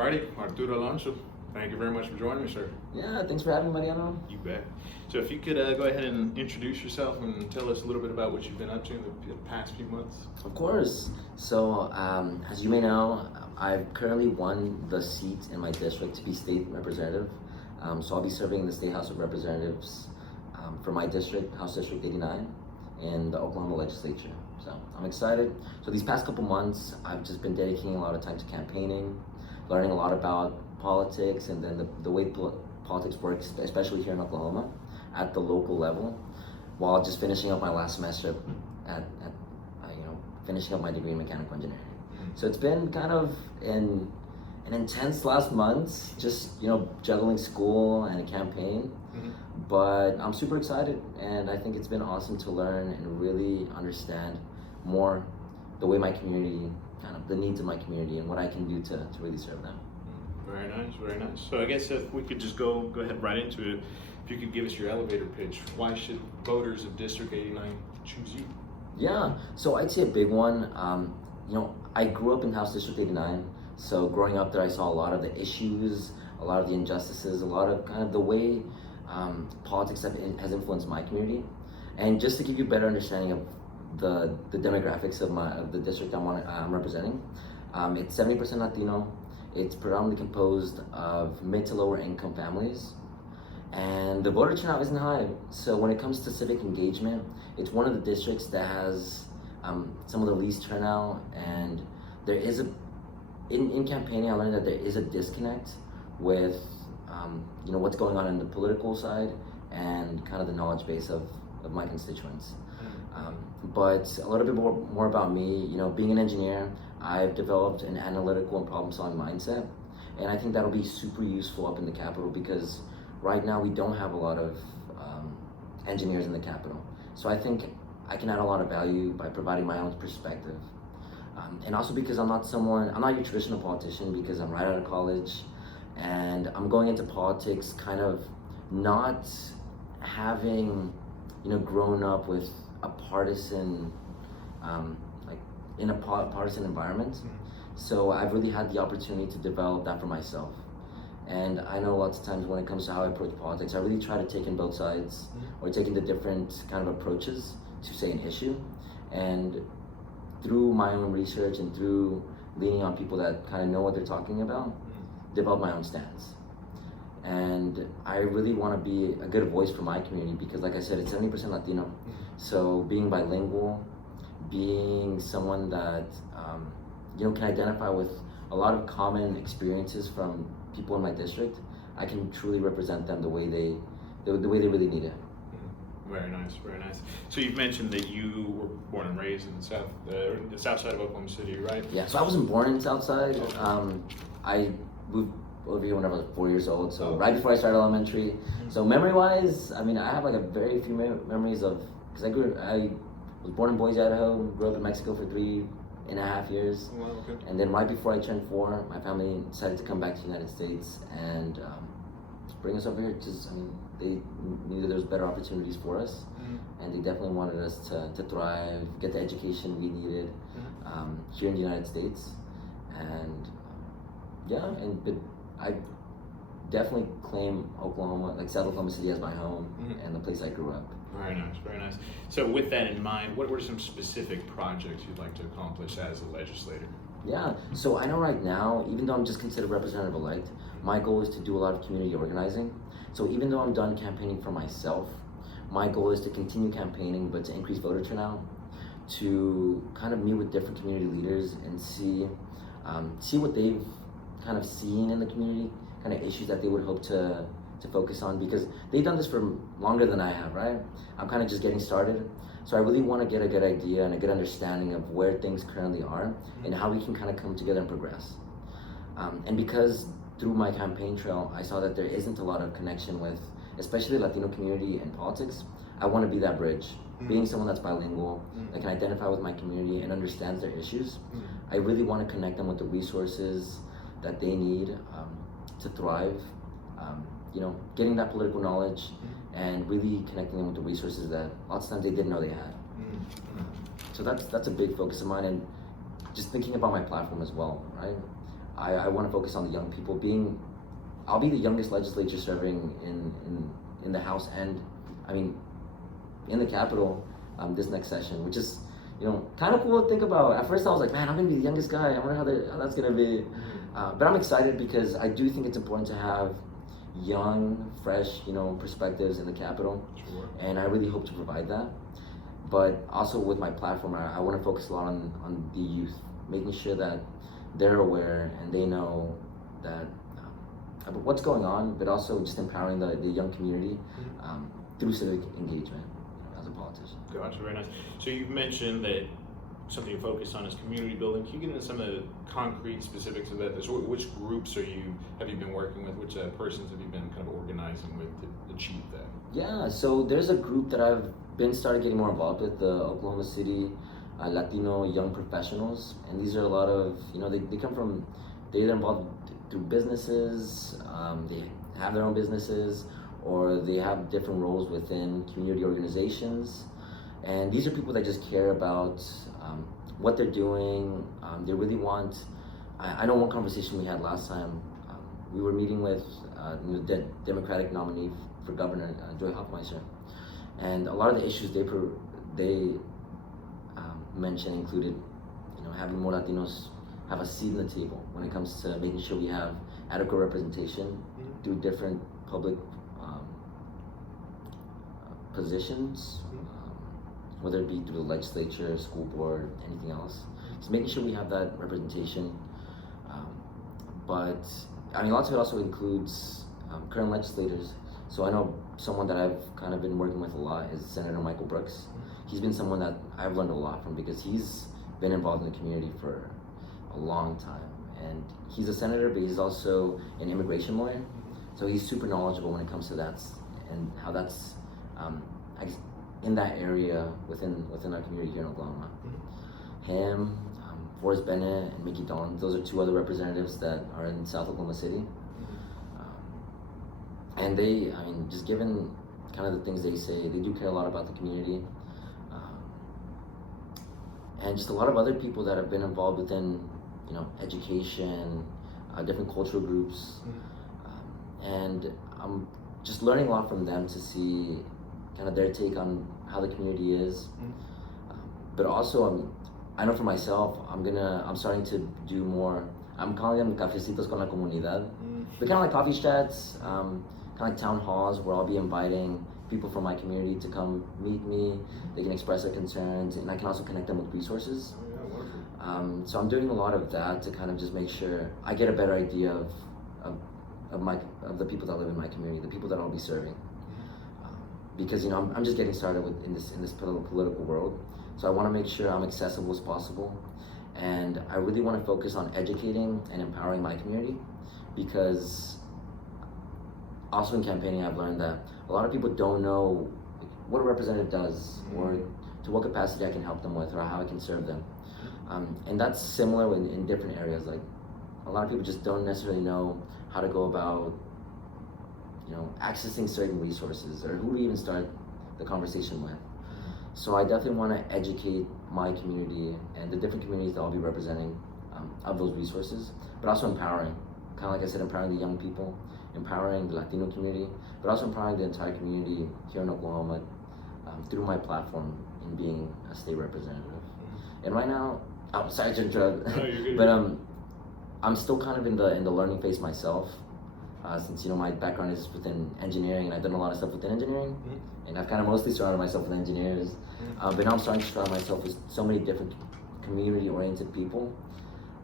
Alrighty, Arturo Alonso, thank you very much for joining me, sir. Yeah, thanks for having me, Mariano. You bet. So if you could go ahead and introduce yourself and tell us a little bit about what you've been up to in the past few months. Of course. So, as you may know, I've currently won the seat in my district to be state representative. So I'll be serving in the State House of Representatives for my district, House District 89, in the Oklahoma legislature. So I'm excited. So these past couple months, I've just been dedicating a lot of time to campaigning, learning a lot about politics and then the way politics works, especially here in Oklahoma, at the local level, while just finishing up my last semester at finishing up my degree in mechanical engineering. So it's been kind of an intense last month, just juggling school and a campaign. But I'm super excited, and I think it's been awesome to learn and really understand more the way my community, kind of the needs of my community and what I can do to really serve them. Very nice, very nice. So I guess if we could just go ahead right into it, if you could give us your elevator pitch, why should voters of District 89 choose you? Yeah, so I'd say a big one, I grew up in House District 89, so growing up there I saw a lot of the issues, a lot of the injustices, a lot of kind of the way politics has influenced my community. And just to give you a better understanding of the demographics of the district I'm representing, it's 70% Latino. It's predominantly composed of mid to lower income families, and the voter turnout isn't high. So when it comes to civic engagement, it's one of the districts that has some of the least turnout, and there is in campaigning I learned that there is a disconnect with what's going on in the political side and kind of the knowledge base of my constituents. But a little bit more about me, being an engineer, I've developed an analytical and problem-solving mindset, and I think that'll be super useful up in the Capitol because right now we don't have a lot of engineers in the Capitol. So I think I can add a lot of value by providing my own perspective. And also because I'm not your traditional politician, because I'm right out of college and I'm going into politics kind of not having, grown up with a partisan, in a partisan environment. So I've really had the opportunity to develop that for myself. And I know lots of times when it comes to how I approach politics, I really try to take in both sides or take in the different kind of approaches to say an issue. And through my own research and through leaning on people that kind of know what they're talking about, develop my own stance. And I really want to be a good voice for my community because, like I said, it's 70% Latino. So being bilingual, being someone that can identify with a lot of common experiences from people in my district, I can truly represent them the way they really need it. Very nice, very nice. So you've mentioned that you were born and raised in the south side of Oklahoma City, right? Yeah, so I wasn't born in the south side. I moved over here when I was 4 years old, so right before I started elementary. So memory-wise, I have like a very few memories of, because I was born in Boise, Idaho, grew up in Mexico for 3.5 years. Wow, okay. And then right before I turned 4, my family decided to come back to the United States and bring us over here. They knew that there was better opportunities for us, and they definitely wanted us to thrive, get the education we needed here in the United States. And but I definitely claim Oklahoma, like South Oklahoma City, as my home and the place I grew up. Very nice, very nice. So with that in mind, what were some specific projects you'd like to accomplish as a legislator? Yeah, so I know right now, even though I'm just considered representative-elect, my goal is to do a lot of community organizing. So even though I'm done campaigning for myself, my goal is to continue campaigning, but to increase voter turnout, to kind of meet with different community leaders and see what they've kind of seen in the community, kind of issues that they would hope to focus on, because they've done this for longer than I have, right? I'm kind of just getting started. So I really want to get a good idea and a good understanding of where things currently are and how we can kind of come together and progress. And because through my campaign trail, I saw that there isn't a lot of connection with, especially the Latino community and politics, I want to be that bridge. Being someone that's bilingual, that can identify with my community and understands their issues, I really want to connect them with the resources that they need to thrive. Getting that political knowledge and really connecting them with the resources that lots of times they didn't know they had. So that's a big focus of mine, and just thinking about my platform as well, right? I want to focus on the young people. I'll be the youngest legislature serving in the House and, I mean, in the Capitol this next session, which is, kind of cool to think about. At first I was like, man, I'm gonna be the youngest guy. I wonder how that's gonna be. But I'm excited because I do think it's important to have young, fresh, perspectives in the Capitol. Sure. And I really hope to provide that. But also with my platform, I want to focus a lot on the youth, making sure that they're aware and they know that about what's going on, but also just empowering the young community through civic engagement as a politician. Gotcha, very nice. So you've mentioned that something you focus on is community building. Can you get into some of the concrete specifics of that? So which groups have you been working with? Which persons have you been kind of organizing with to achieve that? Yeah, so there's a group that I've started getting more involved with, the Oklahoma City Latino Young Professionals, and these are a lot of, they come from, they're either involved through businesses, they have their own businesses, or they have different roles within community organizations. And these are people that just care about what they're doing. They really want, I know one conversation we had last time, we were meeting with the Democratic nominee for governor, Joy Hoffmeister. And a lot of the issues they mentioned included, having more Latinos have a seat in the table when it comes to making sure we have adequate representation through different public positions, whether it be through the legislature, school board, anything else. So making sure we have that representation. But I mean, lots of it also includes current legislators. So I know someone that I've kind of been working with a lot is Senator Michael Brooks. He's been someone that I've learned a lot from because he's been involved in the community for a long time. And he's a senator, but he's also an immigration lawyer. So he's super knowledgeable when it comes to that and how that's I guess in that area within our community here in Oklahoma. Him, Forrest Bennett, and Mickey Dawn, those are two other representatives that are in South Oklahoma City. And they, I mean, just given kind of the things they say, they do care a lot about the community. And just a lot of other people that have been involved within, education, different cultural groups. And I'm just learning a lot from them to see kind of their take on how the community is. But also, I know for myself, I'm starting to do more, I'm calling them cafecitos con la comunidad. They're kind of like coffee chats, kind of like town halls where I'll be inviting people from my community to come meet me. They can express their concerns, and I can also connect them with resources. So I'm doing a lot of that to kind of just make sure I get a better idea of the people that live in my community, the people that I'll be serving. Because I'm just getting started in this political world, so I want to make sure I'm accessible as possible, and I really want to focus on educating and empowering my community, because also in campaigning I've learned that a lot of people don't know what a representative does or to what capacity I can help them with or how I can serve them, and that's similar in different areas. Like a lot of people just don't necessarily know how to go about accessing certain resources or who to even start the conversation with. So I definitely want to educate my community and the different communities that I'll be representing of those resources, but also empowering, kind of like I said, empowering the young people, empowering the Latino community, but also empowering the entire community here in Oklahoma through my platform in being a state representative. And right now, sorry to interrupt, but I'm still kind of in the learning phase myself. Since my background is within engineering and I've done a lot of stuff within engineering, and I've kind of mostly surrounded myself with engineers, but now I'm starting to surround myself with so many different community-oriented people,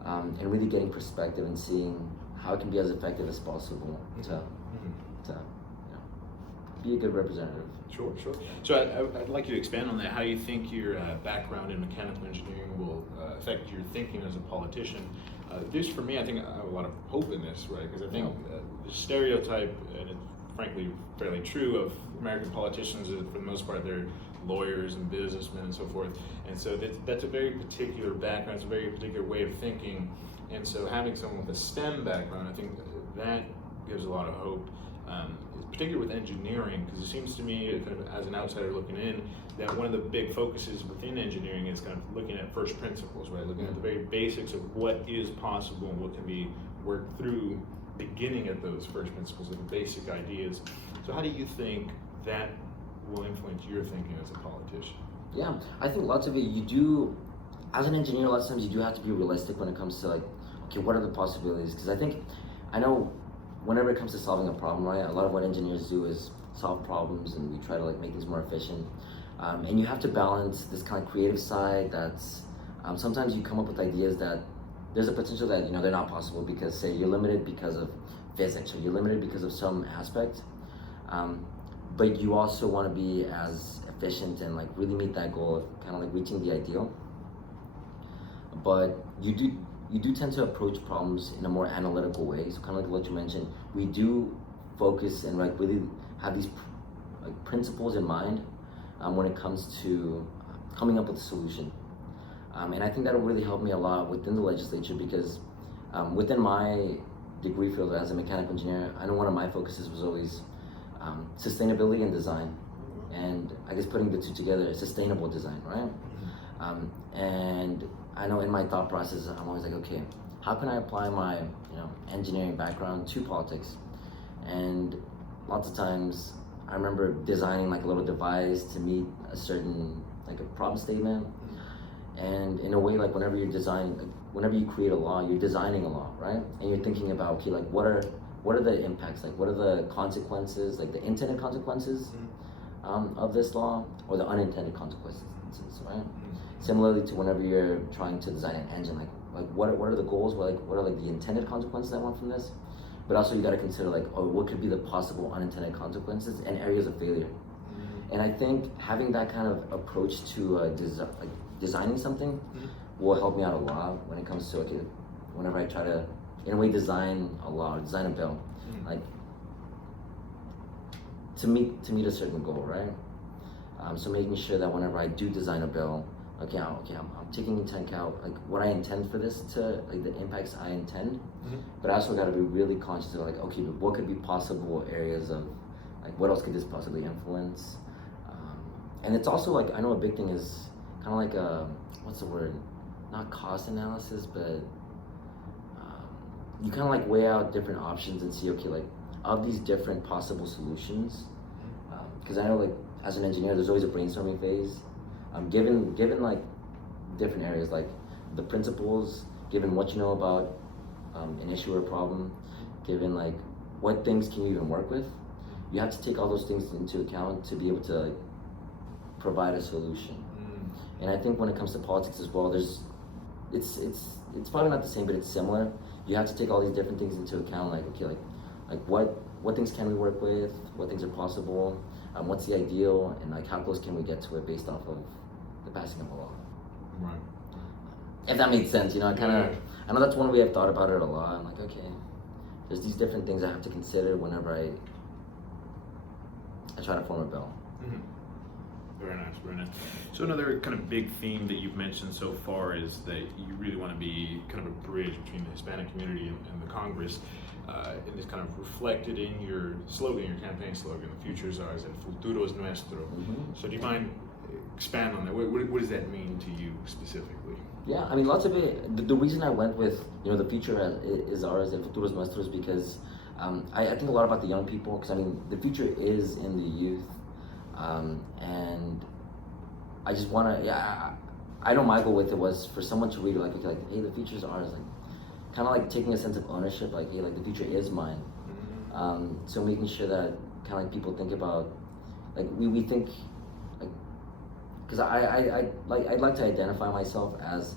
and really getting perspective and seeing how it can be as effective as possible to be a good representative. Sure. So I'd like you to expand on that, how you think your background in mechanical engineering will affect your thinking as a politician. This, for me, I think I have a lot of hope in this, right? Because I think the stereotype, and it's frankly fairly true, of American politicians is, for the most part, they're lawyers and businessmen and so forth. And so that's a very particular background, it's a very particular way of thinking. And so having someone with a STEM background, I think that gives a lot of hope, particularly with engineering, because it seems to me, kind of as an outsider looking in, that one of the big focuses within engineering is kind of looking at first principles, right? Looking at the very basics of what is possible and what can be work through beginning at those first principles of the basic ideas. So how do you think that will influence your thinking as a politician? Yeah, I think lots of it you do, as an engineer, lots of times you do have to be realistic when it comes to like, okay, what are the possibilities? Because I know whenever it comes to solving a problem, right, a lot of what engineers do is solve problems and we try to like make things more efficient. And you have to balance this kind of creative side that's, sometimes you come up with ideas that there's a potential that, they're not possible because say you're limited because of physics or you're limited because of some aspect. But you also want to be as efficient and like really meet that goal of kind of like reaching the ideal. But you do tend to approach problems in a more analytical way. So kind of like what you mentioned, we do focus and like really have these like principles in mind when it comes to coming up with a solution. And I think that'll really help me a lot within the legislature because within my degree field as a mechanical engineer, I know one of my focuses was always sustainability and design. And I guess putting the two together, sustainable design, right? And I know in my thought process, I'm always like, okay, how can I apply my engineering background to politics? And lots of times I remember designing like a little device to meet a certain like a problem statement. And in a way, like whenever you create a law, you're designing a law, right? And you're thinking about, okay, like what are the impacts? Like what are the consequences, like the intended consequences of this law or the unintended consequences, right? Similarly to whenever you're trying to design an engine, like what are the goals? What are like the intended consequences I want from this? But also you got to consider like, oh, what could be the possible unintended consequences and areas of failure? And I think having that kind of approach to designing something will help me out a lot when it comes to whenever I try to, in a way, design a law, design a bill, like to meet a certain goal, right? So making sure that whenever I do design a bill, I'm taking into account like what I intend for this to, like the impacts I intend, but I also got to be really conscious of like, okay, what could be possible areas of, like what else could this possibly influence? And it's also like, I know a big thing is kind of like what's the word? Not cost analysis, but you kind of like weigh out different options and see, okay, like of these different possible solutions, because I know like as an engineer, there's always a brainstorming phase. Given like different areas, like the principles, given what you know about an issue or a problem, given like what things can you even work with, you have to take all those things into account to be able to like, provide a solution. And I think when it comes to politics as well, it's probably not the same, but it's similar. You have to take all these different things into account, like okay, like what things can we work with, what things are possible, what's the ideal, and like how close can we get to it based off of the passing of a law. Right. If that made sense, I know that's one way I've thought about it a lot. I'm like, okay, there's these different things I have to consider whenever I try to form a bill. Very nice, very nice. So another kind of big theme that you've mentioned so far is that you really want to be kind of a bridge between the Hispanic community and the Congress. And it's kind of reflected in your slogan, your campaign slogan, the future is ours, el futuro es nuestro. So do you mind expand on that? What does that mean to you specifically? Yeah, I mean, lots of it, the reason I went with, the future is ours, el futuro es nuestro, is because I think a lot about the young people, because I mean, the future is in the youth. And I just want to, I know my goal with it was for someone to read it, like, okay, like, hey, the future is ours, like, kind of like taking a sense of ownership, like, hey, like, the future is mine. So making sure that kind of like people think about, like, we think, like, because I'd like to identify myself as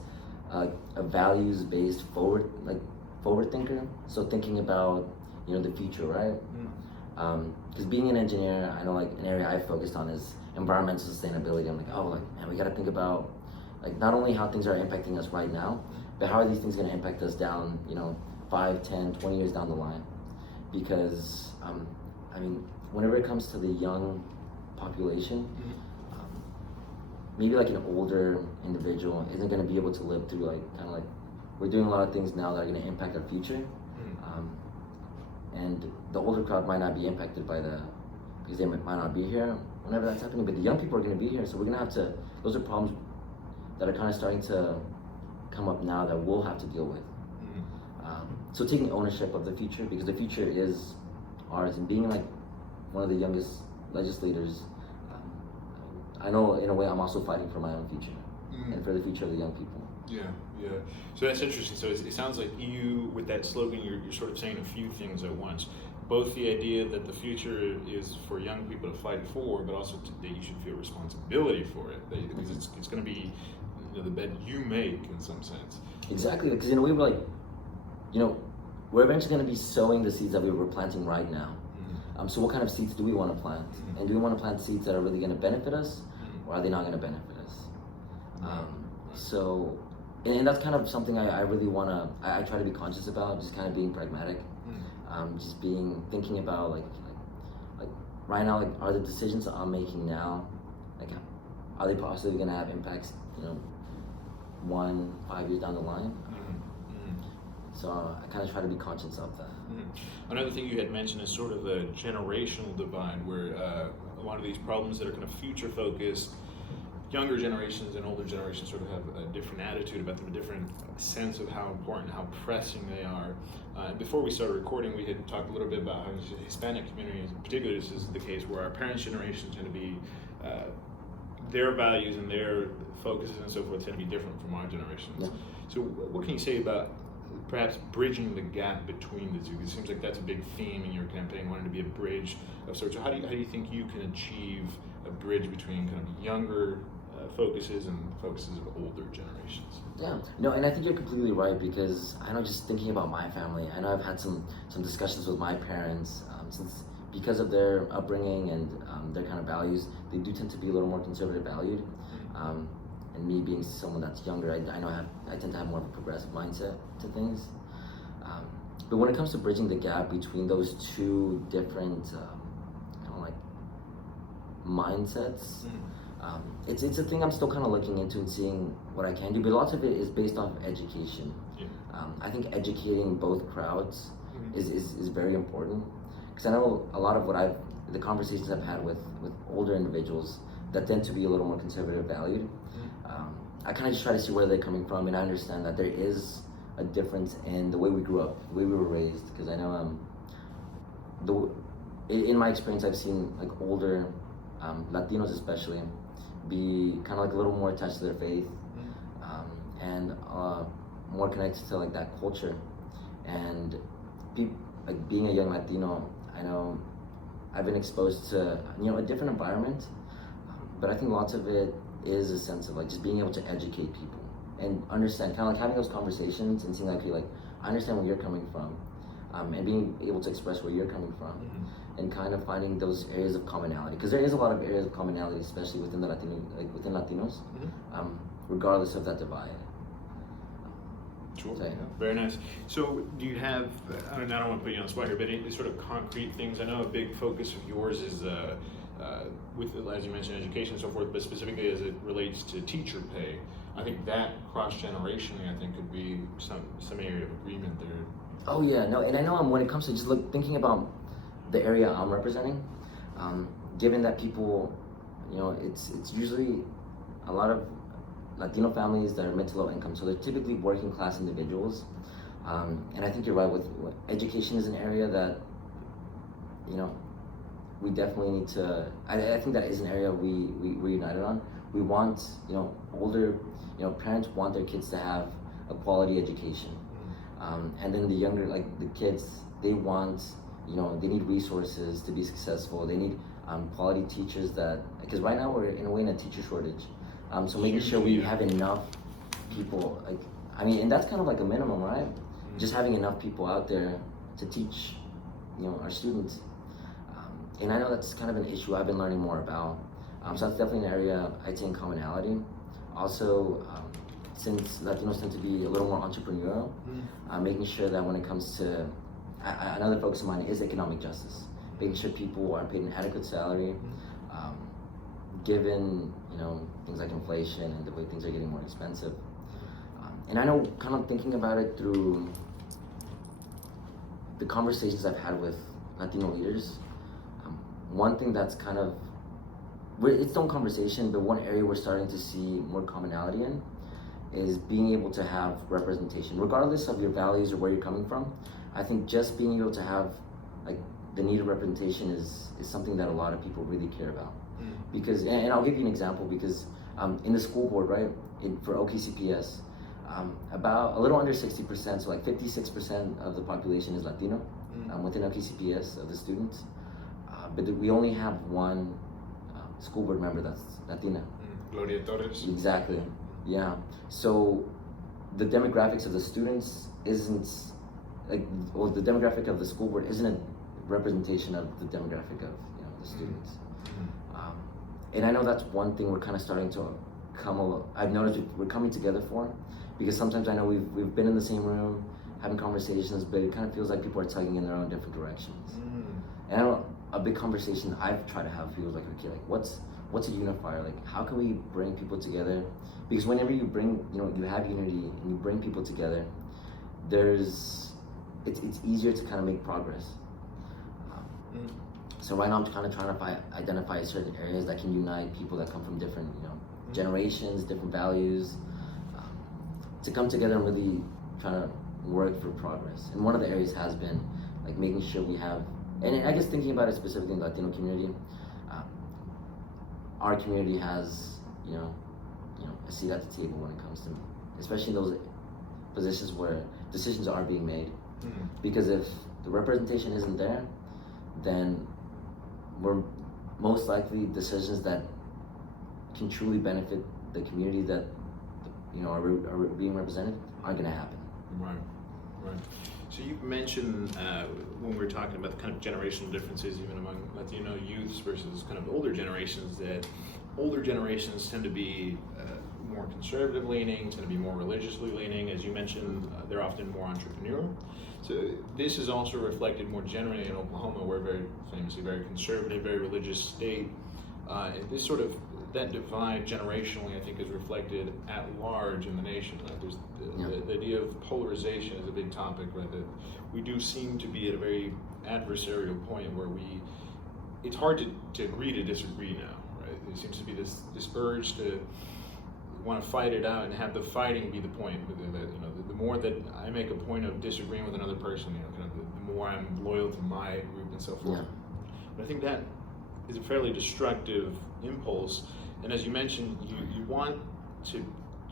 a values-based forward thinker. So thinking about, the future, right? Because being an engineer, I know like an area I've focused on is environmental sustainability. I'm like, oh, like, man, we got to think about like not only how things are impacting us right now, but how are these things going to impact us down, 5, 10, 20 years down the line? Because, I mean, whenever it comes to the young population, maybe like an older individual isn't going to be able to live through like, kind of like, we're doing a lot of things now that are going to impact our future. And the older crowd might not be impacted by that because they might not be here whenever that's happening, but the young people are going to be here, so we're going to have to, those are problems that are kind of starting to come up now that we'll have to deal with. so taking ownership of the future, because the future is ours, and being like one of the youngest legislators, I know in a way I'm also fighting for my own future and for the future of the young people. Yeah, yeah. So that's interesting. So it sounds like you, with that slogan, you're sort of saying a few things at once. Both the idea that the future is for young people to fight for, but also that you should feel responsibility for it, because it's going to be, you know, the bed you make in some sense. Exactly, because in a way we're like, you know, we're eventually going to be sowing the seeds that we were planting right now. So what kind of seeds do we want to plant? And do we want to plant seeds that are really going to benefit us, or are they not going to benefit us? So, and that's kind of something I really want to, I try to be conscious about, just kind of being pragmatic. Just thinking about like right now, like, are the decisions that I'm making now, like, are they possibly going to have impacts, you know, 5 years down the line? So I kind of try to be conscious of that. Another thing you had mentioned is sort of a generational divide, where a lot of these problems that are kind of future focused, younger generations and older generations sort of have a different attitude about them, a different sense of how important, how pressing they are. Before we started recording, we had talked a little bit about how the Hispanic community, in particular, this is the case where our parents' generation tend to be, their values and their focuses and so forth tend to be different from our generations. Yeah. So what can you say about perhaps bridging the gap between the two? Because it seems like that's a big theme in your campaign, wanting to be a bridge of sorts. So how do you think you can achieve a bridge between kind of younger focuses and focuses of older generations? Yeah, no, and I think you're completely right, because I know, just thinking about my family, I know I've had some discussions with my parents, since because of their upbringing and their kind of values, they do tend to be a little more conservative valued. And me being someone that's younger, I know I tend to have more of a progressive mindset to things. But when it comes to bridging the gap between those two different kind of like mindsets, it's a thing I'm still kind of looking into and seeing what I can do. But lots of it is based off education. I think educating both crowds is very important, because I know a lot of the conversations I've had with older individuals that tend to be a little more conservative valued. I kind of just try to see where they're coming from, and I understand that there is a difference in the way we grew up, the way we were raised. Because I know, in my experience, I've seen like older Latinos especially be kind of like a little more attached to their faith, and more connected to like that culture. And like being a young Latino, I know I've been exposed to, you know, a different environment, but I think lots of it is a sense of like just being able to educate people and understand, kind of like having those conversations and seeing like, okay, like, I understand where you're coming from, and being able to express where you're coming from, and kind of finding those areas of commonality, because there is a lot of areas of commonality, especially within the within Latinos, regardless of that divide. Sure. So, yeah. Very nice. So do you have, I don't want to put you on the spot here, but any sort of concrete things? I know a big focus of yours is with, as you mentioned, education and so forth, but specifically as it relates to teacher pay. I think that cross-generationally, I think, could be some area of agreement there. Oh yeah, no, and I know when it comes to just thinking about the area I'm representing, given that people, you know, it's usually a lot of Latino families that are mid to low income, so they're typically working class individuals, and I think you're right with education is an area that, you know, we definitely need to, I think that is an area we're united on. We want, you know, older, you know, parents want their kids to have a quality education, and then the younger, like the kids, they want, you know, they need resources to be successful. They need quality teachers because right now we're in a way in a teacher shortage. So making sure we have enough people, like, I mean, and that's kind of like a minimum, right? Just having enough people out there to teach, you know, our students. And I know that's kind of an issue I've been learning more about. So that's definitely an area I'd say in commonality. Also, since Latinos tend to be a little more entrepreneurial, making sure that when it comes to, another focus of mine is economic justice. Making sure people are paid an adequate salary, given, you know, things like inflation and the way things are getting more expensive. And I know, kind of thinking about it through the conversations I've had with Latino leaders, one thing that's kind of, it's no conversation, but one area we're starting to see more commonality in is being able to have representation, regardless of your values or where you're coming from. I think just being able to have like the needed representation is something that a lot of people really care about. Because, and I'll give you an example, because in the school board, right, for OKCPS, about a little under 60%, so like 56% of the population is Latino within OKCPS of the students. But we only have one school board member that's Latina. Gloria Torres. Exactly, yeah. So the demographics of the students isn't, like, or the demographic of the school board isn't a representation of the demographic of, you know, the students. And I know that's one thing we're kind of starting to I've noticed we're coming together for, because sometimes I know we've been in the same room having conversations, but it kind of feels like people are tugging in their own different directions. And I know a big conversation I've tried to have feels like, okay, like what's a unifier? Like, how can we bring people together? Because whenever you bring, you know, you have unity and you bring people together, it's easier to kind of make progress. So right now I'm kind of trying to identify certain areas that can unite people that come from different, you know, generations, different values, to come together and really try to work for progress. And one of the areas has been like making sure we have, and I guess thinking about it specifically in the Latino community, our community has, you know, a seat at the table when it comes to, especially in those positions where decisions are being made. Because if the representation isn't there, then we're most likely decisions that can truly benefit the community that, you know, are being represented aren't going to happen. Right. So you mentioned when we were talking about the kind of generational differences even among Latino youths versus kind of older generations, that older generations tend to be more conservative leaning, tend to be more religiously leaning. As you mentioned, they're often more entrepreneurial. So this is also reflected more generally in Oklahoma. We're very famously very conservative, very religious state. This sort of, that divide generationally, I think, is reflected at large in the nation. Right? There's the idea of polarization is a big topic, right? That we do seem to be at a very adversarial point where it's hard to agree to disagree now, right? There seems to be this urge to want to fight it out and have the fighting be the point. You know, the more that I make a point of disagreeing with another person, you know, kind of the more I'm loyal to my group and so forth. But I think that is a fairly destructive impulse. And as you mentioned, you want to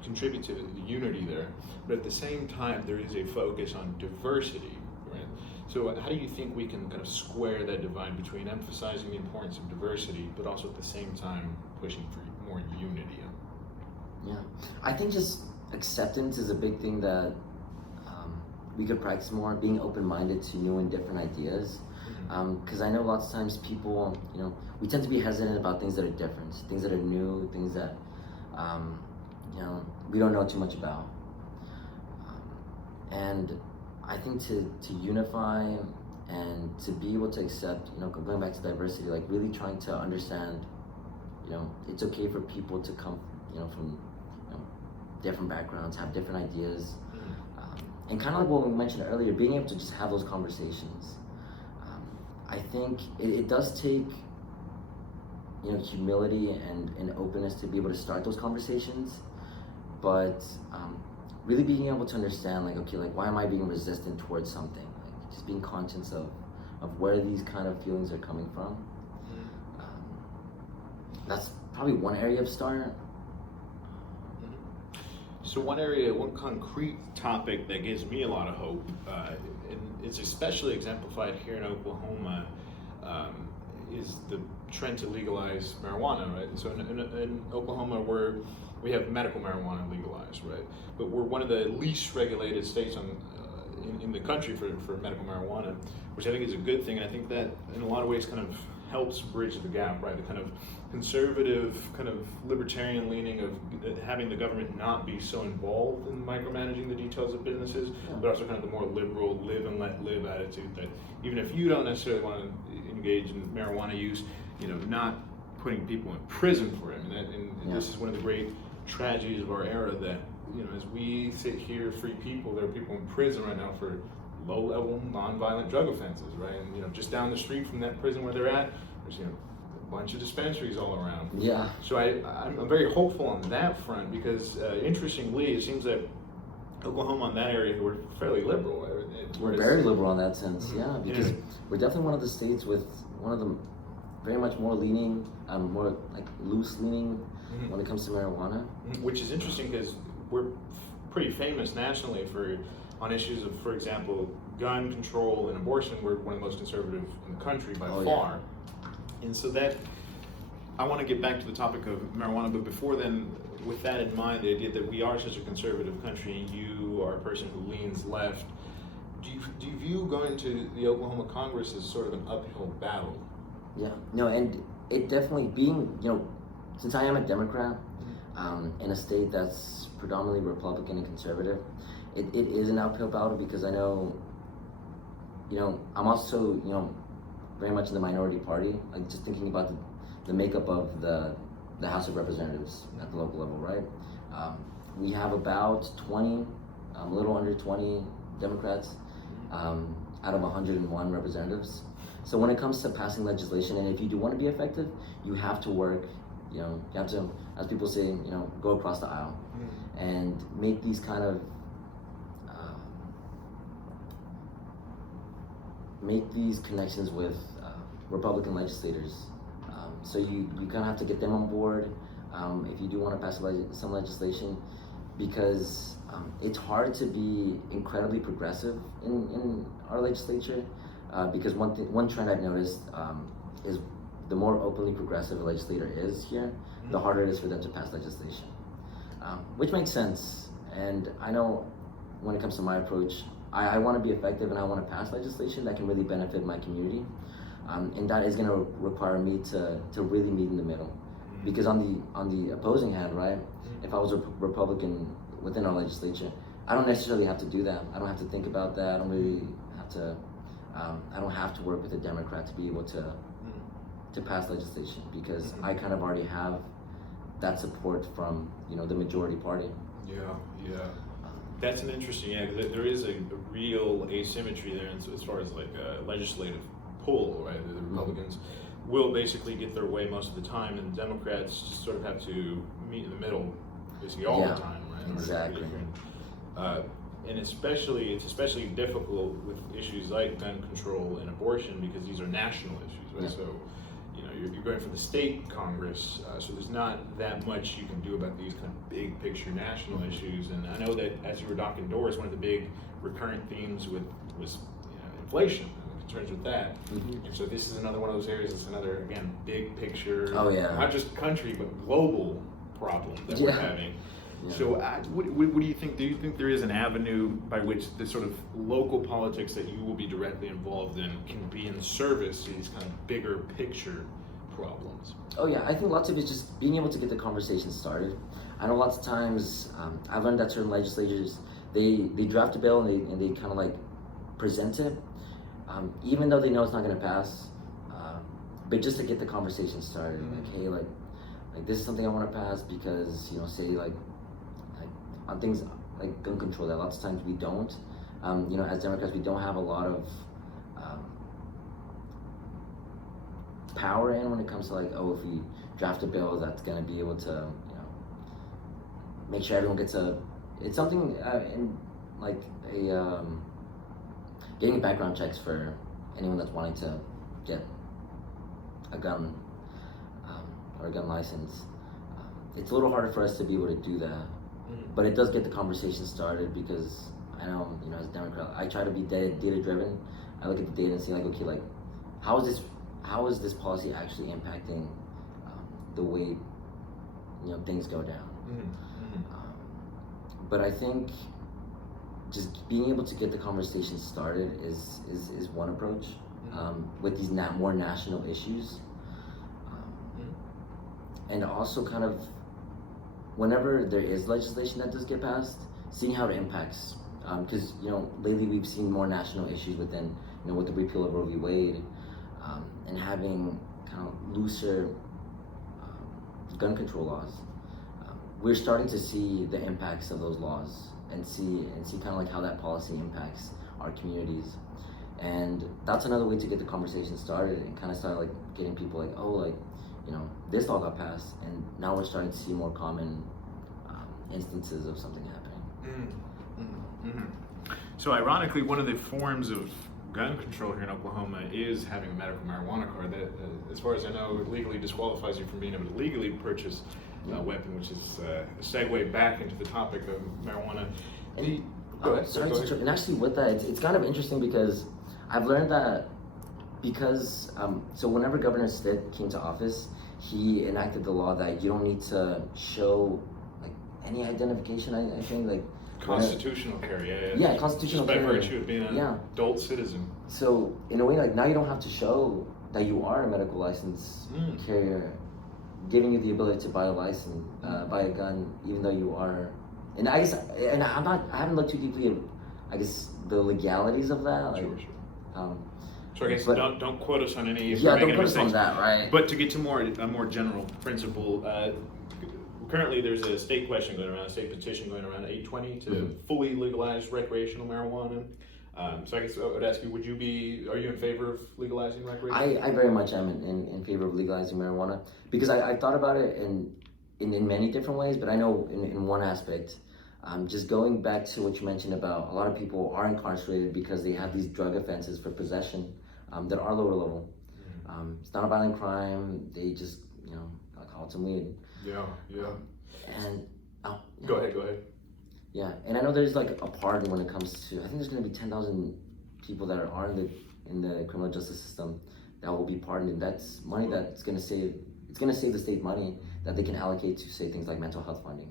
contribute to the unity there, but at the same time, there is a focus on diversity, right? So how do you think we can kind of square that divide between emphasizing the importance of diversity, but also at the same time pushing for more unity? Yeah, I think just acceptance is a big thing that we could practice more, being open-minded to new and different ideas. Because I know lots of times people, you know, we tend to be hesitant about things that are different, things that are new, things that, you know, we don't know too much about. And I think to unify and to be able to accept, you know, going back to diversity, like really trying to understand, you know, it's okay for people to come, you know, from, you know, different backgrounds, have different ideas. And kind of like what we mentioned earlier, being able to just have those conversations. I think it does take, you know, humility and openness to be able to start those conversations, but really being able to understand, like, okay, like, why am I being resistant towards something? Like, just being conscious of where these kind of feelings are coming from. That's probably one area of start. So one concrete topic that gives me a lot of hope, and it's especially exemplified here in Oklahoma, is the trend to legalize marijuana, right? So in Oklahoma, we have medical marijuana legalized, right? But we're one of the least regulated states in the country for medical marijuana, which I think is a good thing. And I think that in a lot of ways kind of helps bridge the gap, right? The kind of conservative, kind of libertarian leaning of having the government not be so involved in micromanaging the details of businesses, but also kind of the more liberal live and let live attitude that even if you don't necessarily want to engage in marijuana use, you know, not putting people in prison for it. And this is one of the great tragedies of our era that, you know, as we sit here free people, there are people in prison right now for low-level, non-violent drug offenses, right? And, you know, just down the street from that prison where they're at, there's, you know, bunch of dispensaries all around. Yeah. So I'm very hopeful on that front because interestingly, it seems that Oklahoma on that area we're fairly liberal. We're very liberal in that sense, Mhm. because Yeah. we're definitely one of the states with one of the very much more leaning, more like loose leaning Mhm. when it comes to marijuana. Which is interesting because we're pretty famous nationally on issues of, for example, gun control and abortion. We're one of the most conservative in the country by Oh, far. And so I want to get back to the topic of marijuana, but before then, with that in mind, the idea that we are such a conservative country, you are a person who leans left, do you view going to the Oklahoma Congress as sort of an uphill battle? Yeah, no, and it definitely being, since I am a Democrat in a state that's predominantly Republican and conservative, it is an uphill battle because I know, I'm also, very much in the minority party. Like just thinking about the makeup of the House of Representatives at the local level, right? We have about 20, a little under 20 Democrats out of 101 representatives. So when it comes to passing legislation, and if you do want to be effective, you have to work, you have to, as people say, go across the aisle and make these kind of, make these connections with Republican legislators. So you kind of have to get them on board if you do want to pass some legislation, because it's hard to be incredibly progressive in our legislature, because one trend I've noticed is the more openly progressive a legislator is here, the harder it is for them to pass legislation, which makes sense. And I know when it comes to my approach, I want to be effective and I want to pass legislation that can really benefit my community, and that is going to require me to really meet in the middle. Because on the opposing hand, right, if I was a Republican within our legislature, I don't necessarily have to do that. I don't have to think about that. I don't really have to. I don't have to work with a Democrat to be able to pass legislation, because I kind of already have that support from the majority party. Yeah. That's an interesting, because there is a real asymmetry there as far as like a legislative pull, right? The Republicans will basically get their way most of the time, and the Democrats just sort of have to meet in the middle basically all the time, right? Exactly. And it's especially difficult with issues like gun control and abortion, because these are national issues, right? Yeah. So, you're going for the state Congress, so there's not that much you can do about these kind of big picture national issues. And I know that as you were knocking doors, one of the big recurrent themes was inflation and concerns with that. And so this is another one of those areas that's another, again, big picture, not just country, but global problem that we're having. Yeah. So what do you think? Do you think there is an avenue by which the sort of local politics that you will be directly involved in can be in service to these kind of bigger picture problems? Oh yeah, I think lots of it's just being able to get the conversation started. I know lots of times I've learned that certain legislators, they draft a bill and they kind of like present it, even though they know it's not going to pass, but just to get the conversation started. Like, hey, like this is something I want to pass because say like on things like gun control that lots of times we don't. As Democrats, we don't have a lot of power in when it comes to like, if we draft a bill that's going to be able to, make sure everyone gets it's something in like getting background checks for anyone that's wanting to get a gun or a gun license. It's a little harder for us to be able to do that, but it does get the conversation started, because I know, as a Democrat, I try to be data driven. I look at the data and see like, okay, like how is this policy actually impacting the way things go down. But I think just being able to get the conversation started is one approach with these more national issues, and also kind of whenever there is legislation that does get passed, seeing how it impacts, because lately we've seen more national issues within with the repeal of Roe v. Wade, and having kind of looser gun control laws. We're starting to see the impacts of those laws and see kind of like how that policy impacts our communities. And that's another way to get the conversation started and kind of start like getting people like, oh, like, you know, this law got passed, and now we're starting to see more common instances of something happening. So ironically, one of the forms of gun control here in Oklahoma is having a medical marijuana card that, as far as I know, legally disqualifies you from being able to legally purchase a weapon, which is a segue back into the topic of marijuana. Go ahead. Sorry to interrupt. And actually with that, it's kind of interesting because I've learned that because, so whenever Governor Stitt came to office, he enacted the law that you don't need to show like any identification, I think, like constitutional carry, yeah, constitutional just by carry. virtue of being an adult citizen. So in a way, like now you don't have to show that you are a medical license carrier, giving you the ability to buy a license, buy a gun, even though you are. And I guess, and I haven't looked too deeply at, I guess, the legalities of that. Like, Sure. So I guess don't quote us on any. Yeah, don't quote us on that, right? But to get to a more general principle, currently there's a state question going around, a state petition going around, 820 to fully legalize recreational marijuana. So I guess I would ask you, are you in favor of legalizing recreational? I very much am in favor of legalizing marijuana because I thought about it in many different ways, but I know in one aspect, just going back to what you mentioned about a lot of people are incarcerated because they have these drug offenses for possession that are lower level. It's not a violent crime. They just, call some weed. Yeah. And Go ahead. Yeah, and I know there's like a pardon when it comes to. I think there's going to be 10,000 people that are in the criminal justice system that will be pardoned, and that's money that's going to save. It's going to save the state money that they can allocate to say things like mental health funding.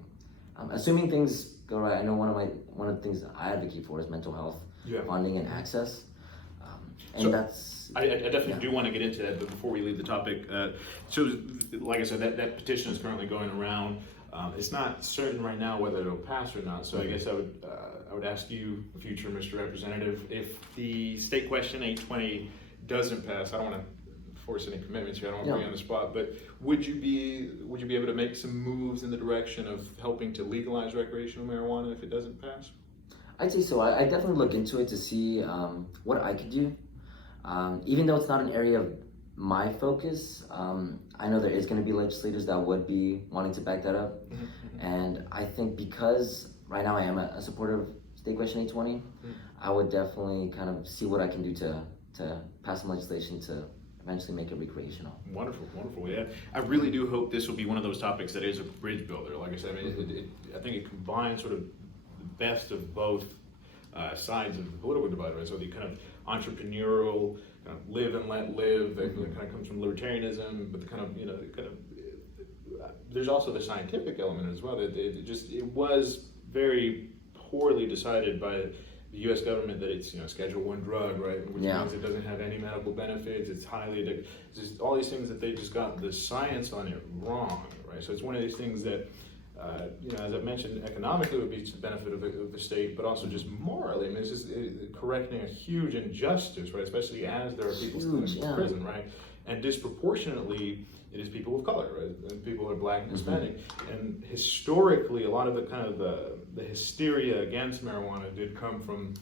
Assuming things go right, I know one of the things that I advocate for is mental health funding and access. And so that's. I definitely do want to get into that, but before we leave the topic, so like I said, that petition is currently going around. It's not certain right now whether it'll pass or not. So I guess I would ask you, future Mr. Representative, if the state question 820 doesn't pass. I don't want to force any commitments here. I don't want to put you on the spot, but would you be able to make some moves in the direction of helping to legalize recreational marijuana if it doesn't pass? I'd say so. I definitely look into it to see what I could do. Even though it's not an area of my focus, I know there is going to be legislators that would be wanting to back that up. And I think because right now I am a supporter of State Question 820, I would definitely kind of see what I can do to pass some legislation to eventually make it recreational. Wonderful. Yeah, I really do hope this will be one of those topics that is a bridge builder. Like I said, I think it combines sort of the best of both sides of the political divide, right? So the kind of entrepreneurial, kind of live and let live that kind of comes from libertarianism, but the kind of there's also the scientific element as well. That it was very poorly decided by the U.S. government that it's Schedule I drug, right? Which means it doesn't have any medical benefits. It's highly addictive. Just all these things that they just got the science on it wrong, right? So it's one of these things that. As I mentioned, economically it would be to the benefit of the state, but also just morally. I mean, it's just correcting a huge injustice, right? Especially as there are people still in prison, right? And disproportionately, it is people of color, right? And people who are black and Hispanic. And historically, a lot of the kind of the hysteria against marijuana did come from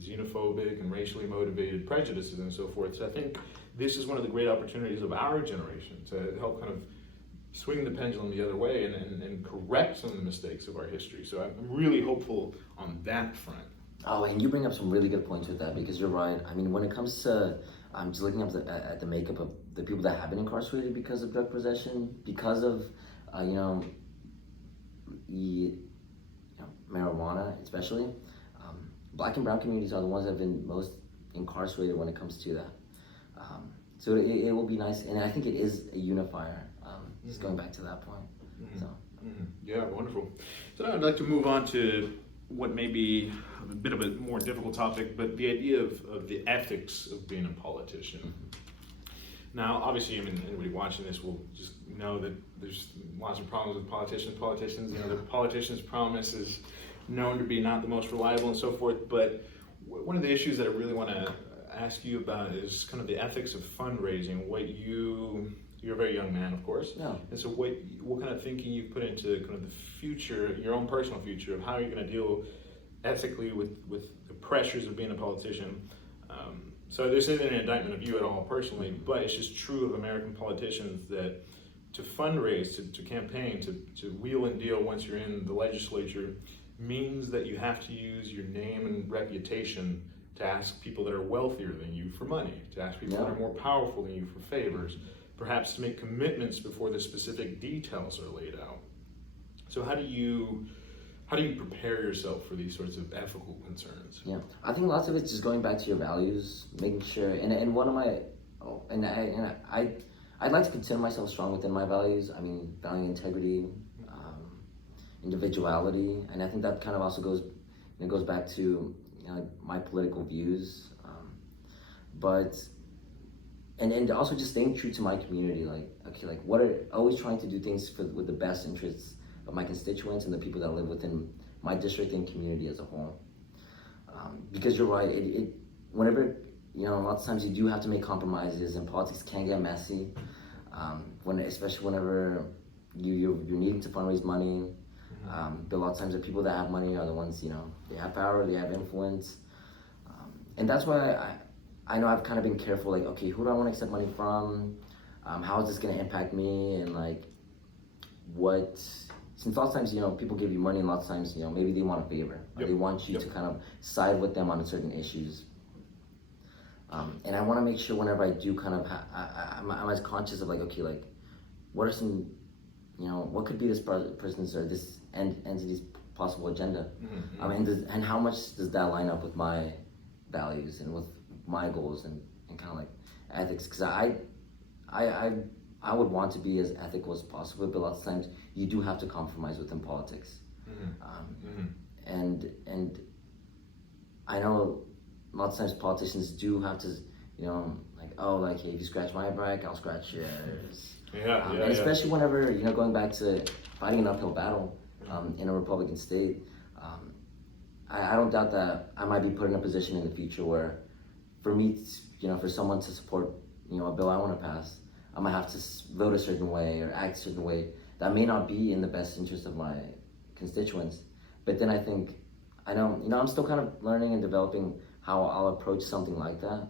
xenophobic and racially motivated prejudices and so forth. So I think this is one of the great opportunities of our generation to help kind of swing the pendulum the other way and correct some of the mistakes of our history. So I'm really hopeful on that front. Oh, and you bring up some really good points with that because you're right. I mean, when it comes to just looking up at the makeup of the people that have been incarcerated because of drug possession, because of marijuana, especially, black and brown communities are the ones that have been most incarcerated when it comes to that. So it will be nice, and I think it is a unifier. Just going back to that point. Yeah, wonderful. So now I'd like to move on to what may be a bit of a more difficult topic, but the idea of the ethics of being a politician. Now, obviously, I mean, anybody watching this will just know that there's lots of problems with politicians. The politician's promise is known to be not the most reliable and so forth, but one of the issues that I really want to ask you about is kind of the ethics of fundraising. You're a very young man, of course. Yeah. And so what kind of thinking you've put into kind of the future, your own personal future, of how you're going to deal ethically with the pressures of being a politician, So this isn't an indictment of you at all personally, but it's just true of American politicians that to fundraise, to campaign, to wheel and deal once you're in the legislature means that you have to use your name and reputation to ask people that are wealthier than you for money, to ask people that are more powerful than you for favors, perhaps to make commitments before the specific details are laid out. So how do you prepare yourself for these sorts of ethical concerns? Yeah, I think lots of it's just going back to your values, making sure, and one of my, I'd like to consider myself strong within my values. I mean, valuing integrity, individuality, and I think that kind of also goes back to my political views, and also just staying true to my community. Always trying to do things with the best interests of my constituents and the people that live within my district and community as a whole. Because you're right, whenever, a lot of times you do have to make compromises, and politics can get messy, especially whenever you're needing to fundraise money. But a lot of times the people that have money are the ones, they have power, they have influence. And that's why I know I've kind of been careful, okay, who do I want to accept money from? How is this going to impact me? And since lots of times, people give you money, and lots of times, maybe they want a favor. Or they want you to kind of side with them on certain issues. And I want to make sure whenever I do kind of, I'm as conscious of what are some, what could be this person's or this entity's possible agenda? And how much does that line up with my values and with my goals and kind of ethics? Because I would want to be as ethical as possible, but lots of times you do have to compromise within politics. And I know lots of times politicians do have to, hey, if you scratch my back, I'll scratch yours. And especially whenever, going back to fighting an uphill battle in a Republican state, I don't doubt that I might be put in a position in the future where, for me, for someone to support, a bill I want to pass, I might have to vote a certain way or act a certain way that may not be in the best interest of my constituents. But then I'm still kind of learning and developing how I'll approach something like that.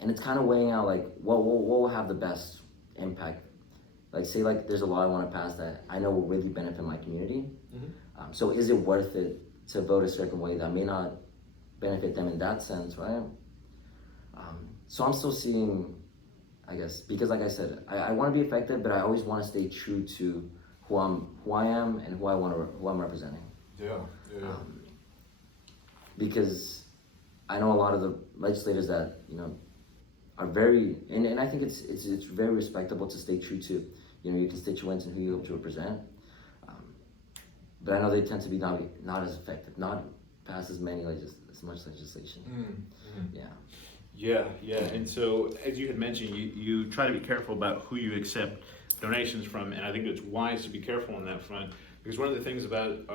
And it's kind of weighing out what will have the best impact. Say there's a law I want to pass that I know will really benefit my community. So is it worth it to vote a certain way that may not benefit them in that sense, right? So I'm still seeing, I guess, because like I said, I want to be effective, but I always want to stay true to who I am and who I'm representing. Because I know a lot of the legislators that are very, and I think it's very respectable to stay true to your constituents and who you hope to represent. But I know they tend to be not as effective, not pass as much legislation. And so as you had mentioned, you try to be careful about who you accept donations from, and I think it's wise to be careful on that front, because one of the things about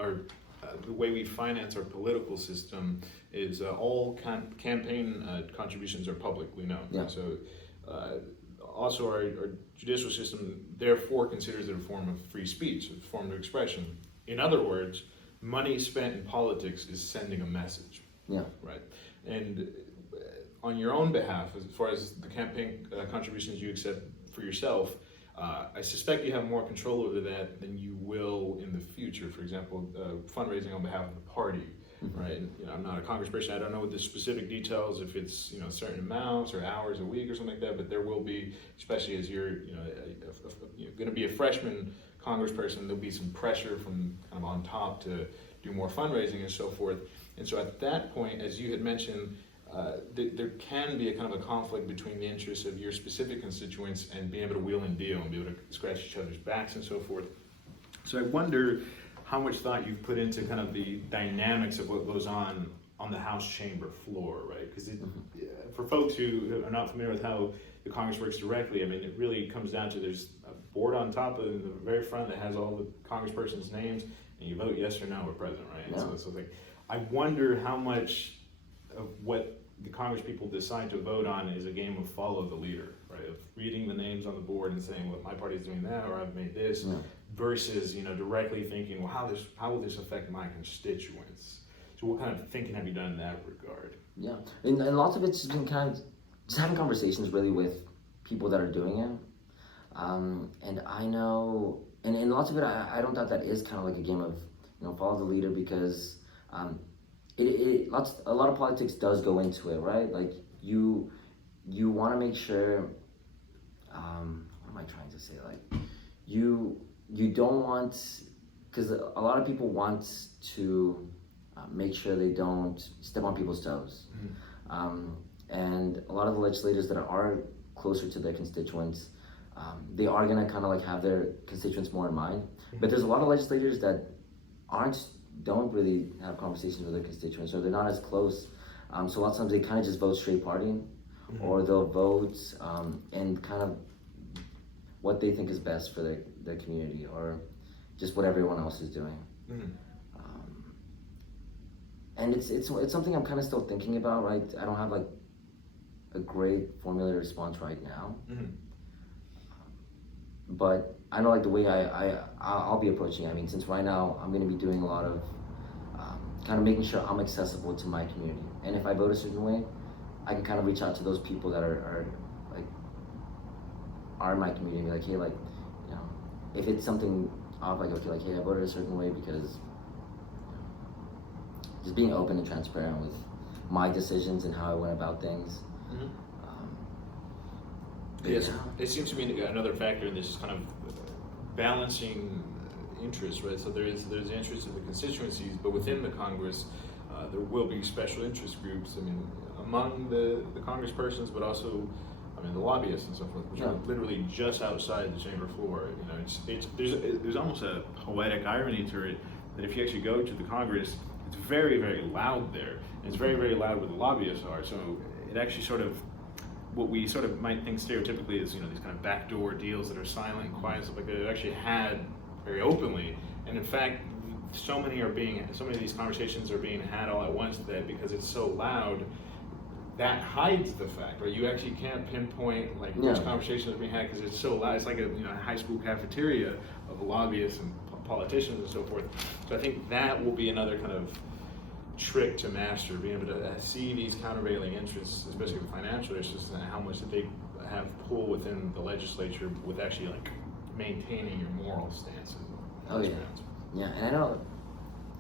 the way we finance our political system is all campaign contributions are publicly known. So also our judicial system therefore considers it a form of free speech, a form of expression. In other words, money spent in politics is sending a message. Right. And on your own behalf, as far as the campaign contributions you accept for yourself, I suspect you have more control over that than you will in the future. For example, fundraising on behalf of the party, right? And, I'm not a congressperson. I don't know what the specific details, if it's certain amounts or hours a week or something like that. But there will be, especially as you're going to be a freshman congressperson, there'll be some pressure from kind of on top to do more fundraising and so forth. And so at that point, as you had mentioned, there can be a kind of a conflict between the interests of your specific constituents and being able to wheel and deal and be able to scratch each other's backs and so forth. So I wonder how much thought you've put into kind of the dynamics of what goes on the House chamber floor, right? Because for folks who are not familiar with how the Congress works directly, I mean, it really comes down to there's a board on top of the very front that has all the congressperson's names, and you vote yes or no, we're president, right? So I wonder how much of what the Congress people decide to vote on is a game of follow the leader, right? Of reading the names on the board and saying, well, my party's doing that, or I've made this, versus, directly thinking, well, how will this affect my constituents? So what kind of thinking have you done in that regard? Yeah, and lots of it's been kind of just having conversations really with people that are doing it. And I know, and lots of it, I don't doubt that is kind of like a game of, follow the leader because um, a lot of politics does go into it, right? Like you want to make sure, what am I trying to say? Like you don't want, because a lot of people want to make sure they don't step on people's toes. And a lot of the legislators that are closer to their constituents, they are gonna kind of like have their constituents more in mind. But there's a lot of legislators that don't really have conversations with their constituents, or they're not as close. So a lot of times they kind of just vote straight party, or they'll vote and kind of what they think is best for their community, or just what everyone else is doing. And it's something I'm kind of still thinking about, right? I don't have like a great formula response right now. But I know like the way I'll be approaching it. I mean, since right now I'm going to be doing a lot of kind of making sure I'm accessible to my community. And if I vote a certain way, I can kind of reach out to those people that are in my community and be like, hey, like, if it's something off, like, okay, like, hey, I voted a certain way because just being open and transparent with my decisions and how I went about things. Yes, it seems to me another factor in this is kind of balancing interests, right? So there's the interests of the constituencies, but within the Congress, there will be special interest groups. I mean, among the congresspersons, but also, I mean, the lobbyists and so forth, which are literally just outside the chamber floor. There's almost a poetic irony to it that if you actually go to the Congress, it's very, very loud there, and it's very, very loud where the lobbyists are. So it actually sort of, what we sort of might think stereotypically is, these kind of backdoor deals that are silent and quiet and stuff like that, it actually had very openly. And in fact, so many of these conversations are being had all at once that because it's so loud, that hides the fact, right? You actually can't pinpoint like which conversations are being had because it's so loud. It's like a high school cafeteria of lobbyists and politicians and so forth. So I think that will be another kind of trick to master, being able to see these countervailing interests, especially the financial interests, and how much that they have pull within the legislature with actually like maintaining your moral stances. Oh yeah, yeah, and I know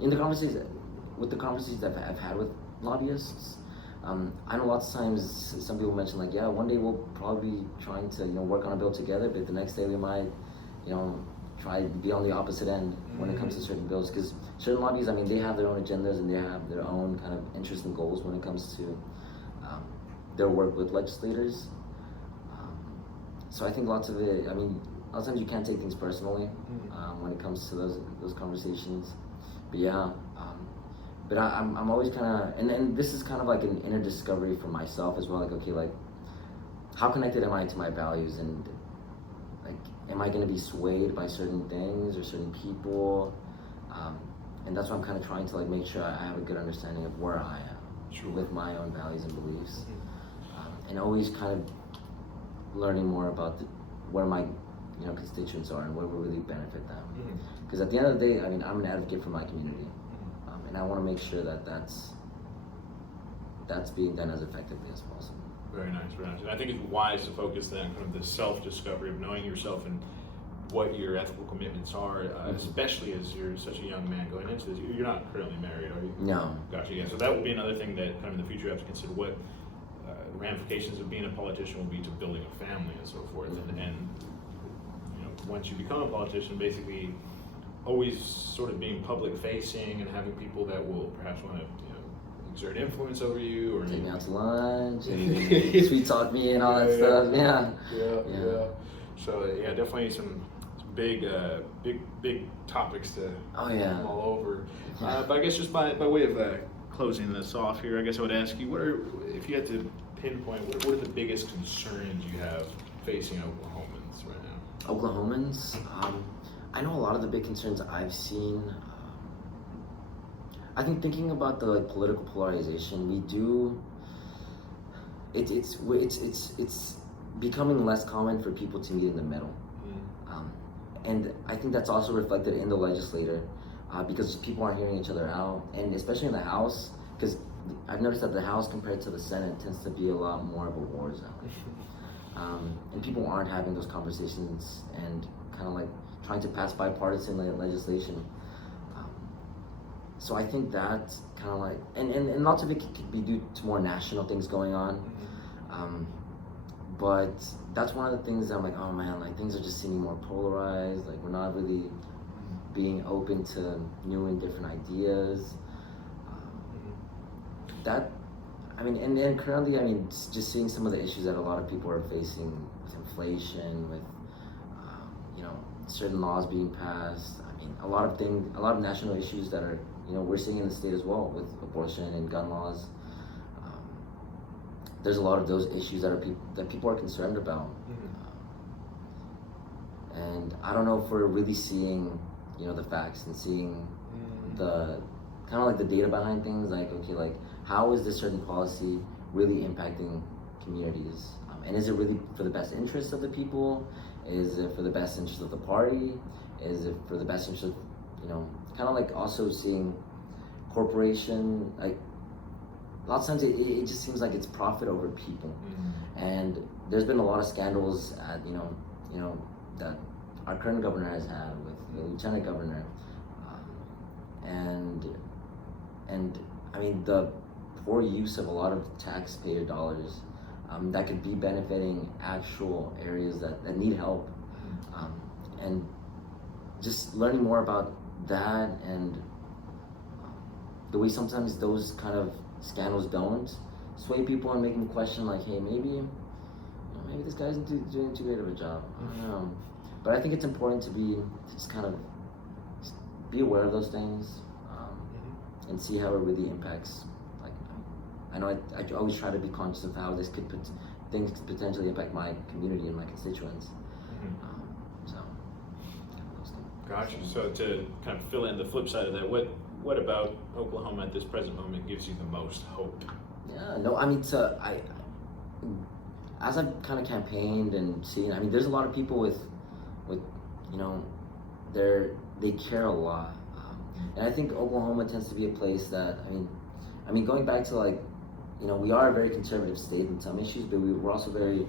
in the conversations that I've had with lobbyists, I know lots of times some people mention like, yeah, one day we'll probably be trying to work on a bill together, but the next day we might try to be on the opposite end when it comes to certain bills, because certain lobbies, I mean, they have their own agendas and they have their own kind of interests and goals when it comes to their work with legislators. So I think lots of it, I mean, a lot of times you can't take things personally when it comes to those conversations. But yeah, but I'm always kind of, and this is kind of like an inner discovery for myself as well. Like, okay, like, how connected am I to my values, and like, am I going to be swayed by certain things or certain people? And that's why I'm kind of trying to like make sure I have a good understanding of where I am with my own values and beliefs, and always kind of learning more about where my constituents are and what will really benefit them. Because at the end of the day, I mean, I'm an advocate for my community, and I want to make sure that that's being done as effectively as possible. Very nice, very nice. And I think it's wise to focus then on kind of the self-discovery of knowing yourself and what your ethical commitments are, especially as you're such a young man going into this. You're not currently married, are you? No. Gotcha, yeah. So that will be another thing that kind of in the future you have to consider what ramifications of being a politician will be to building a family and so forth. And once you become a politician, basically always sort of being public facing and having people that will perhaps want to exert influence over you, or take me out to lunch and sweet talk me and all that stuff. Yeah. So yeah, definitely some big topics to come all over. But I guess just by way of closing this off here, I guess I would ask you, if you had to pinpoint, what are the biggest concerns you have facing Oklahomans right now? Oklahomans, I know a lot of the big concerns I've seen. I think thinking about the political polarization, it's becoming less common for people to meet in the middle, and I think that's also reflected in the legislature, because people aren't hearing each other out, and especially in the House, because I've noticed that the House compared to the Senate tends to be a lot more of a war zone. And people aren't having those conversations and kind of like trying to pass bipartisan legislation. So I think that's kind of like, and lots of it could be due to more national things going on. But that's one of the things that I'm like, oh man, like things are just seeming more polarized. Like we're not really being open to new and different ideas. That, I mean, and currently, I mean, just seeing some of the issues that a lot of people are facing with inflation, with, you know, certain laws being passed. I mean, a lot of national issues that are, you know, we're seeing in the state as well with abortion and gun laws. There's a lot of those issues that people are concerned about. And I don't know if we're really seeing, you know, the facts and seeing the kind of like the data behind things. Like, okay, like how is this certain policy really impacting communities? And is it really for the best interest of the people? Is it for the best interest of the party? Is it for the best interest of, you know, kind of like also seeing corporation, like lots of times it just seems like it's profit over people. And there's been a lot of scandals at, you know, that our current governor has had with the lieutenant governor. And I mean, the poor use of a lot of taxpayer dollars that could be benefiting actual areas that need help. And just learning more about that and the way sometimes those kind of scandals don't sway people and make them question, like, hey, maybe this guy isn't doing too great of a job. I don't know. But I think it's important to just kind of be aware of those things and see how it really impacts. Like, I know I always try to be conscious of how things could potentially impact my community and my constituents. So, kind of those things. Gotcha. So to kind of fill in the flip side of that, what about Oklahoma at this present moment gives you the most hope? Yeah, no, I mean, as I've kind of campaigned and seen, I mean, there's a lot of people with you know, they care a lot. And I think Oklahoma tends to be a place that, I mean, going back to like, you know, we are a very conservative state in some issues, but we're also very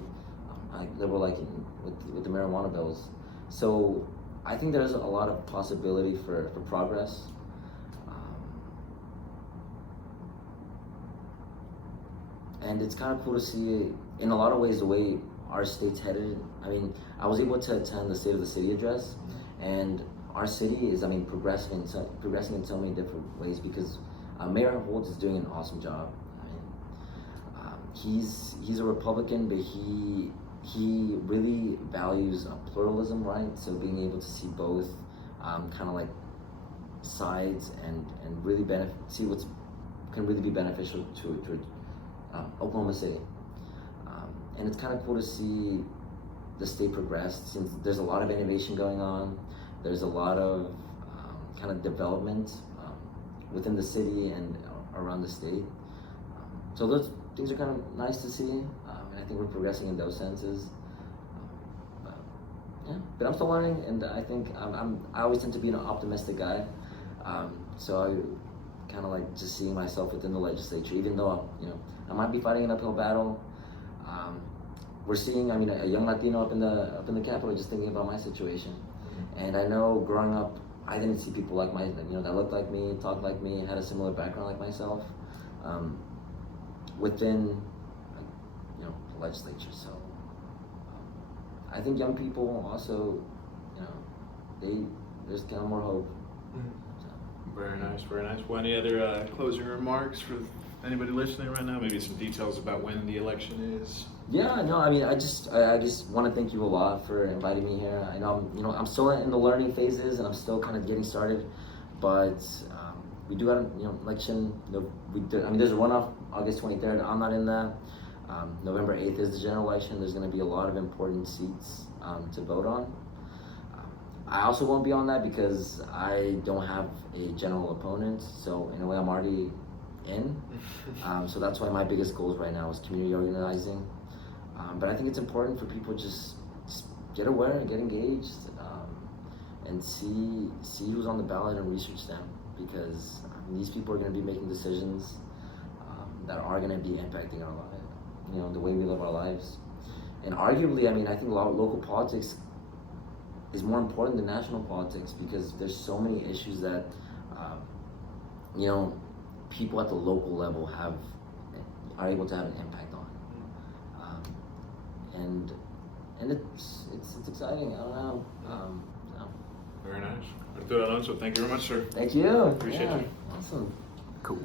liberal, like with the marijuana bills. So I think there's a lot of possibility for progress. And it's kind of cool to see, in a lot of ways, the way our state's headed. I mean, I was able to attend the State of the City address, and our city is, I mean, progressing in so many different ways because Mayor Holt is doing an awesome job. I mean, he's a Republican, but he really values pluralism, right? So being able to see both kind of like sides and really see what's can really be beneficial to Oklahoma City. And it's kind of cool to see the state progress since there's a lot of innovation going on. There's a lot of kind of development within the city and around the state. So those things are kind of nice to see. And I think we're progressing in those senses. But I'm still learning, and I think I always tend to be an optimistic guy. So I kind of like just seeing myself within the legislature, even though, you know, I might be fighting an uphill battle. We're seeing, I mean, a young Latino up in the Capitol, just thinking about my situation. And I know growing up, I didn't see people like that looked like me, talked like me, had a similar background like myself, within, you know, the legislature. So I think young people also, you know, there's kind of more hope. So. Very nice, very nice. Well, any other closing remarks for anybody listening right now? Maybe some details about when the election is? Yeah, no, I mean, I just want to thank you a lot for inviting me here. I know, I'm still in the learning phases and I'm still kind of getting started, but we do have, election. There's a runoff August 23rd. I'm not in that. November 8th is the general election. There's going to be a lot of important seats to vote on. I also won't be on that because I don't have a general opponent. So in a way, I'm already in. So that's why my biggest goals right now is community organizing. But I think it's important for people just get aware and get engaged, and see who's on the ballot and research them, because these people are going to be making decisions that are going to be impacting our lives, you know, the way we live our lives. And arguably, I mean, I think local politics is more important than national politics, because there's so many issues that, you know, people at the local level are able to have an impact on. And it's exciting. I don't know. So. Very nice. Arturo Alonso, thank you very much, sir. Thank you. Appreciate you. Awesome. Cool.